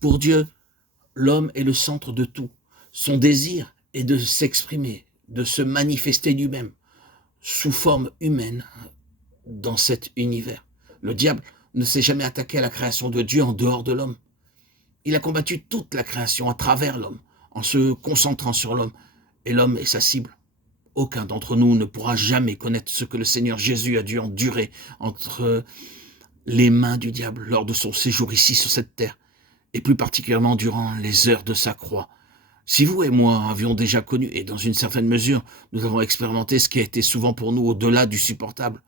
Pour Dieu, l'homme est le centre de tout. Son désir est de s'exprimer, de se manifester lui-même sous forme humaine dans cet univers. Le diable ne s'est jamais attaqué à la création de Dieu en dehors de l'homme. Il a combattu toute la création à travers l'homme, en se concentrant sur l'homme, et l'homme est sa cible. Aucun d'entre nous ne pourra jamais connaître ce que le Seigneur Jésus a dû endurer entre les mains du diable lors de son séjour ici sur cette terre, et plus particulièrement durant les heures de sa croix. Si vous et moi avions déjà connu, et dans une certaine mesure, nous avons expérimenté ce qui a été souvent pour nous au-delà du supportable,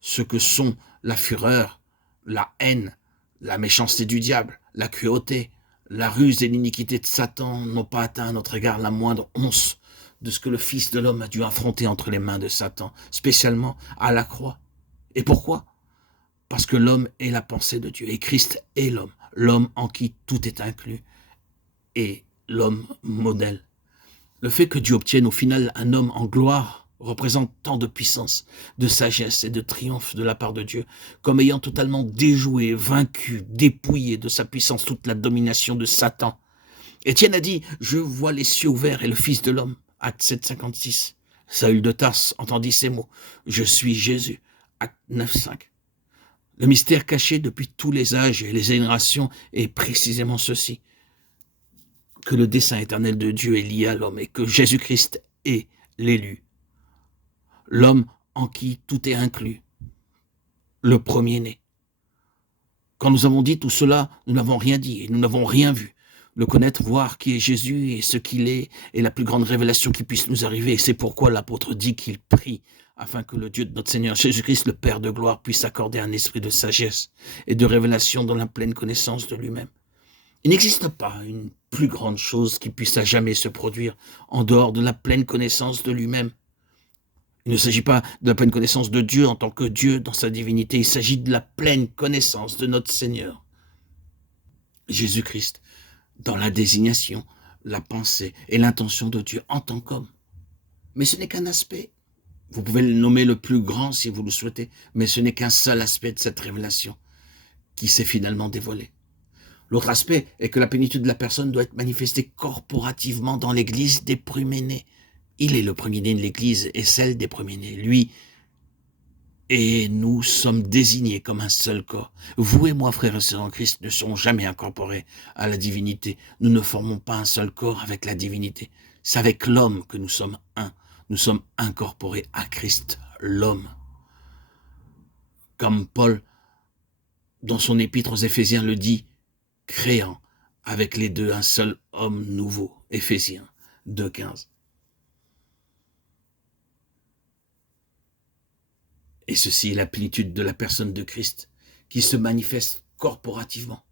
ce que sont la fureur, la haine, la méchanceté du diable, la cruauté, la ruse et l'iniquité de Satan n'ont pas atteint à notre égard la moindre once de ce que le Fils de l'homme a dû affronter entre les mains de Satan, spécialement à la croix. Et pourquoi ? Parce que l'homme est la pensée de Dieu, et Christ est l'homme, l'homme en qui tout est inclus, et l'homme modèle. Le fait que Dieu obtienne au final un homme en gloire représente tant de puissance, de sagesse et de triomphe de la part de Dieu, comme ayant totalement déjoué, vaincu, dépouillé de sa puissance toute la domination de Satan. Étienne a dit « Je vois les cieux ouverts et le Fils de l'homme ». Acte 7, 56. Saül de Tarse entendit ces mots « Je suis Jésus ». Acte 9, 5. Le mystère caché depuis tous les âges et les générations est précisément ceci, que le dessein éternel de Dieu est lié à l'homme et que Jésus-Christ est l'élu, l'homme en qui tout est inclus, le premier-né. Quand nous avons dit tout cela, nous n'avons rien dit et nous n'avons rien vu. Le connaître, voir qui est Jésus et ce qu'il est la plus grande révélation qui puisse nous arriver. Et c'est pourquoi l'apôtre dit qu'il prie afin que le Dieu de notre Seigneur Jésus-Christ, le Père de gloire, puisse accorder un esprit de sagesse et de révélation dans la pleine connaissance de lui-même. Il n'existe pas une plus grande chose qui puisse à jamais se produire en dehors de la pleine connaissance de lui-même. Il ne s'agit pas de la pleine connaissance de Dieu en tant que Dieu dans sa divinité, il s'agit de la pleine connaissance de notre Seigneur, Jésus-Christ, dans la désignation, la pensée et l'intention de Dieu en tant qu'homme. Mais ce n'est qu'un aspect. Vous pouvez le nommer le plus grand si vous le souhaitez, mais ce n'est qu'un seul aspect de cette révélation qui s'est finalement dévoilé. L'autre aspect est que la plénitude de la personne doit être manifestée corporativement dans l'Église des premiers-nés. Il est le premier-né de l'Église et celle des premiers-nés. Lui et nous sommes désignés comme un seul corps. Vous et moi, frères et sœurs en Christ, ne serons jamais incorporés à la divinité. Nous ne formons pas un seul corps avec la divinité. C'est avec l'homme que nous sommes un. Nous sommes incorporés à Christ, l'homme. Comme Paul, dans son épître aux Éphésiens, le dit, créant avec les deux un seul homme nouveau. Éphésiens 2,15. Et ceci est la plénitude de la personne de Christ qui se manifeste corporativement.